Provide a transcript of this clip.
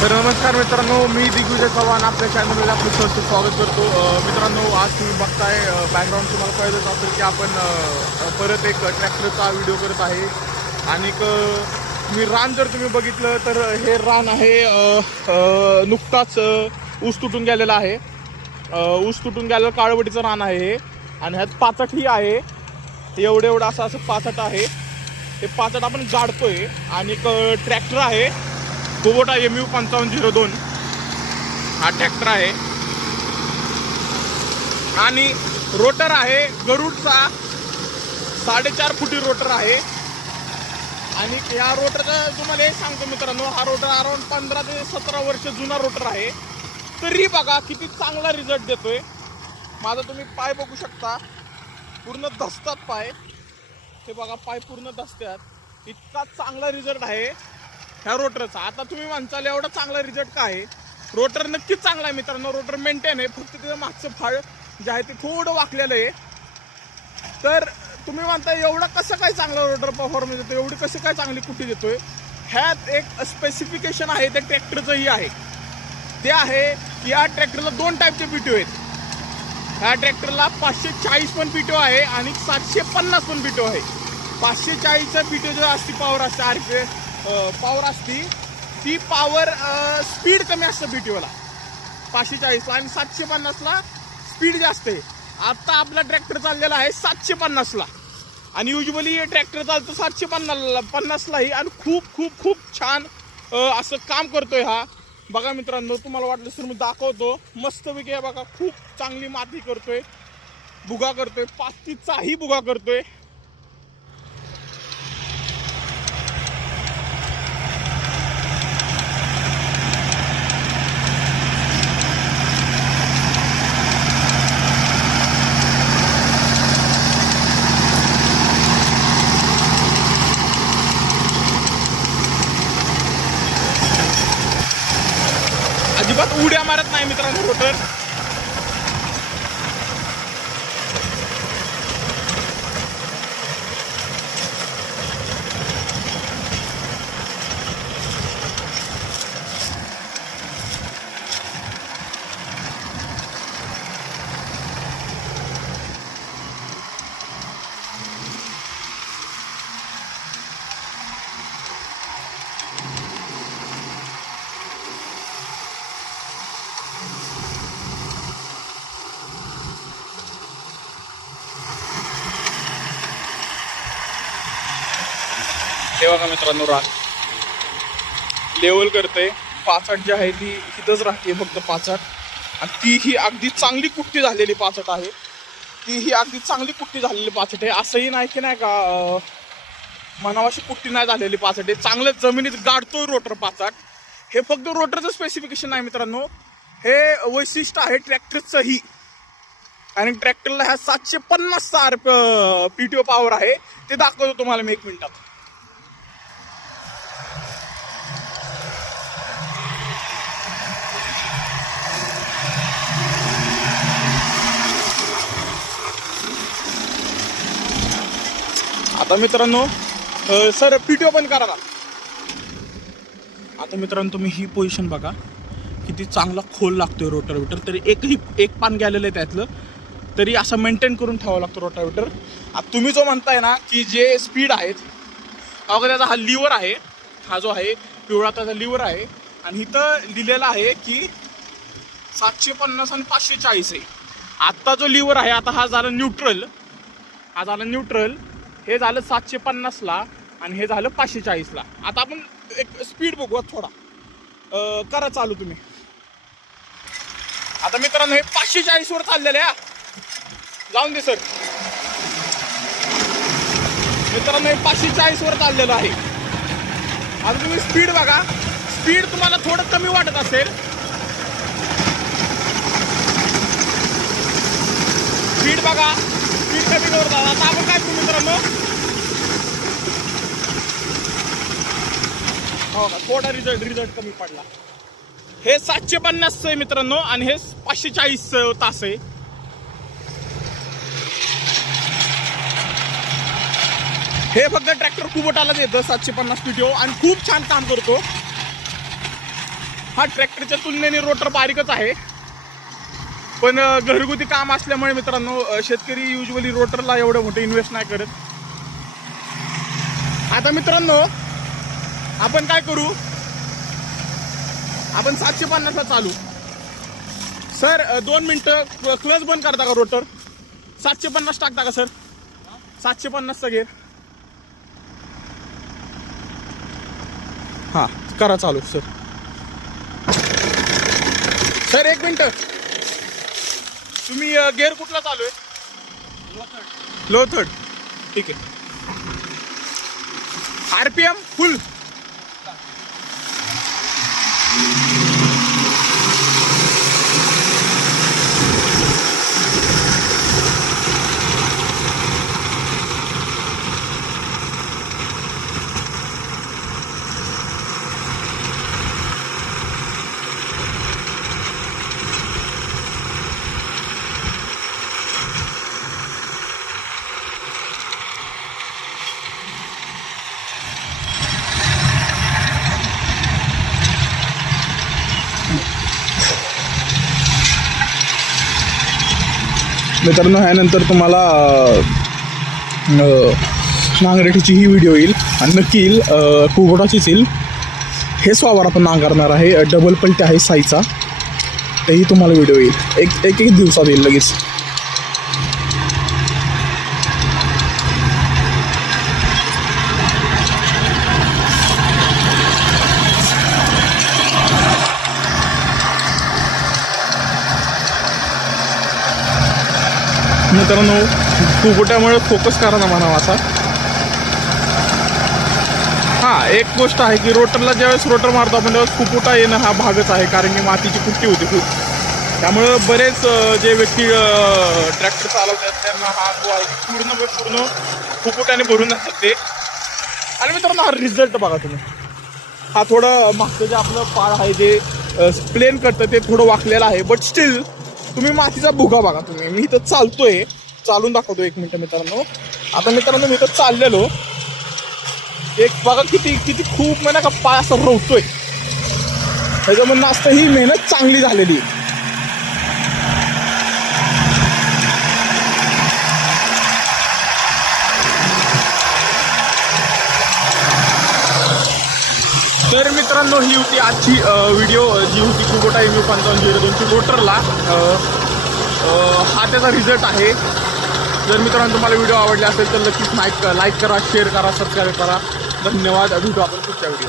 तर नमस्कार मित्रांनो, मी दिग्विजय चव्हाण आपल्या चॅनलमध्ये आपलं सहर्ष स्वागत करतो. मित्रांनो, आज तुम्ही बघताय बॅकग्राऊंड तुम्हाला कळलंच असेल की आपण परत एक ट्रॅक्टरचा व्हिडिओ करत आहे. आणि तुम्ही रान जर तुम्ही बघितलं तर हे रान आहे नुकताच ऊस तुटून गेलेला आहे. ऊस तुटून गेलेलं काळवटीचं रान आहे हे. आणि ह्यात पाचटही आहे. एवढं असं पाचट आहे. हे पाचट आपण गाडतोय. आणि ट्रॅक्टर आहे कुबोटा MU 5502 हा ट्रॅक्टर आहे. आणि रोटर आहे गरुडचा 4.5 फुटी रोटर आहे. आणि या रोटरचं तुम्हाला हे सांगतो मित्रांनो, हा रोटर अराउंड 15 ते 17 वर्ष जुना रोटर आहे. तरी बघा किती चांगला रिझल्ट देतोय. माझा तुम्ही पाय बघू शकता, पूर्ण धसतात पाय. हे बघा, पाय पूर्ण धसतात. इतका चांगला रिझल्ट आहे ह्या रोटरचा. आता तुम्ही म्हणताल एवढा चांगला रिझल्ट काय आहे? रोटर नक्कीच चांगला आहे मित्रांनो. रोटर मेंटेन आहे, फक्त त्याचं मागचं फाळ जे आहे ते थोडं वाकलेलं आहे. तर तुम्ही म्हणता एवढं कसं काय चांगलं रोटर परफॉर्मन्स देतो, एवढी कसं काय चांगली कुठे देतोय? ह्यात एक स्पेसिफिकेशन आहे त्या ट्रॅक्टरचंही आहे. ते आहे की या ट्रॅक्टरला 2 टाईपचे PTO आहेत. ह्या ट्रॅक्टरला 540 पण PTO आहे आणि 750 पण PTO आहे. 540चा PTO जो असते पॉवर असते, RPM पॉवर असती, ती पॉवर स्पीड कमी असतं PTOला 540ला. आणि 750ला स्पीड जास्त आहे. आता आपला ट्रॅक्टर चाललेला आहे 750ला. आणि युजली ट्रॅक्टर चालतो 750लाही. आणि खूप खूप खूप छान असं काम करतोय हा. बघा मित्रांनो, तुम्हाला वाटलं सर मी दाखवतो. मस्तपैकी आहे बघा, खूप चांगली माती करतोय, बुगा करतोय, पातीचाही बुगा करतोय. अजिबात उड्या मारत नाही मित्रांनो रोटर. हे बघा मित्रांनो, रान लेवल करते. पाचट जी आहे ती इथंच राहते फक्त पाचट. आणि ती ही अगदी चांगली कुट्टी झालेली पाचट आहे. ती ही अगदी चांगली कुट्टी झालेली पाचट आहे. असंही नाही की नाही का मनावाशी कुट्टी नाही झालेली पाचट आहे. चांगलं जमिनीत गाडतोय रोटर पाचट. हे फक्त रोटरचं स्पेसिफिकेशन आहे मित्रांनो, हे वैशिष्ट्य आहे ट्रॅक्टरचंही. आणि ट्रॅक्टरला ह्या 750चा PTO पॉवर आहे. ते दाखवतो तुम्हाला मी 1 मिनिटात. आता मित्रांनो सर PTO पण करा ना. आता मित्रांनो तुम्ही ही पोझिशन बघा, किती चांगला खोल लागतोय रोटावेटर. तरी एक पान गेलेलं आहे त्यातलं, तरी असं मेंटेन करून ठेवावं लागतं रोटावेटर. आता तुम्ही जो म्हणताय ना की जे स्पीड आहेत, अगं त्याचा हा लिव्हर आहे, हा जो आहे पिवळा त्याचा लिव्हर आहे. आणि इथं लिहिलेलं आहे की 750 आणि 540 आहे. आत्ता जो लिव्हर आहे, आता हा झाला न्यूट्रल. हे झालं 750ला आणि हे झालं 540ला. आता आपण एक स्पीड बघू थोडा. करा चालू तुम्ही. आता मित्रांनो हे 540 वर चाललेलं आहे. जाऊन दे सर. मित्रांनो हे 540 वर चाललेलं आहे. आता तुम्ही स्पीड बघा. स्पीड तुम्हाला थोडं कमी वाटत असेल. स्पीड बघा, स्पीड कमी करतात. आता आपण काय करू मित्रांनो, हो का, थोडा रिझल्ट कमी पडला. हे 750 आहे मित्रांनो आणि हे 540 तास आहे. हे फक्त ट्रॅक्टर कुबोटालाच येतं 750 PTO आणि खूप छान काम करतो. हा ट्रॅक्टरच्या तुलनेने रोटर बारीकच आहे, पण घरगुती काम असल्यामुळे मित्रांनो शेतकरी युजली रोटरला एवढं मोठं इन्व्हेस्ट नाही करत. आता मित्रांनो आपण काय करू, आपण 750ला चालू. सर 2 मिनिटं क्लच बंद करता का रोटर? 750 टाकता का सर? 750चा गेअर. हा करा चालू सर. सर 1 मिनिट, तुम्ही गेअर कुठला चालू आहे? Low third. ठीक आहे. RPM फुल. मित्रांनो ह्यानंतर तुम्हाला नांगरटीची ही व्हिडिओ येईल आणि नक्की येईल, कुबोटाचीच येईल. हे स्वावर आपण नांगरणार आहे, डबल पलटी आहे साईचा, तेही तुम्हाला व्हिडिओ येईल. एक दिवसात येईल लगेच. मित्रांनो कुबोट्यामुळे फोकस करा ना म्हणावा असा. हां एक गोष्ट आहे की रोटरला ज्यावेळेस रोटर मारतो आपण त्यावेळेस कुबोटा येणं हा भागच आहे, कारण की मातीची कुट्टी होती खूप. त्यामुळं बरेच जे व्यक्ती ट्रॅक्टर चालवतात त्यांना हा जो आहे पूर्ण कुबोट्याने भरून जातात ते. आणि मित्रांनो हा रिझल्ट बघा तुम्ही. हा थोडं मागचं जे आपलं पाळ आहे जे प्लेन करतं ते थोडं वाकलेलं आहे, बट स्टील तुम्ही मातीचा भुगा बघा तुम्ही. मी इथं चालतोय, चालून दाखवतो 1 मिनिट मित्रांनो. आता मित्रांनो मी इथं चाललेलो, एक बघा किती खूप महिना का पाय असं रोवतोय. त्याचं म्हणणं असतं ही मेहनत चांगली झालेली. तर मित्रांनो ही होती आजची व्हिडिओ जी होती कुबोटा MU 5502 रोटरला. हा त्याचा रिझल्ट आहे. जर मित्रांनो तुम्हाला व्हिडिओ आवडले असेल तर नक्कीच लाईक करा, शेअर करा, सबस्क्राईब करा. धन्यवाद. भेटू आपण पुढच्या व्हिडिओ.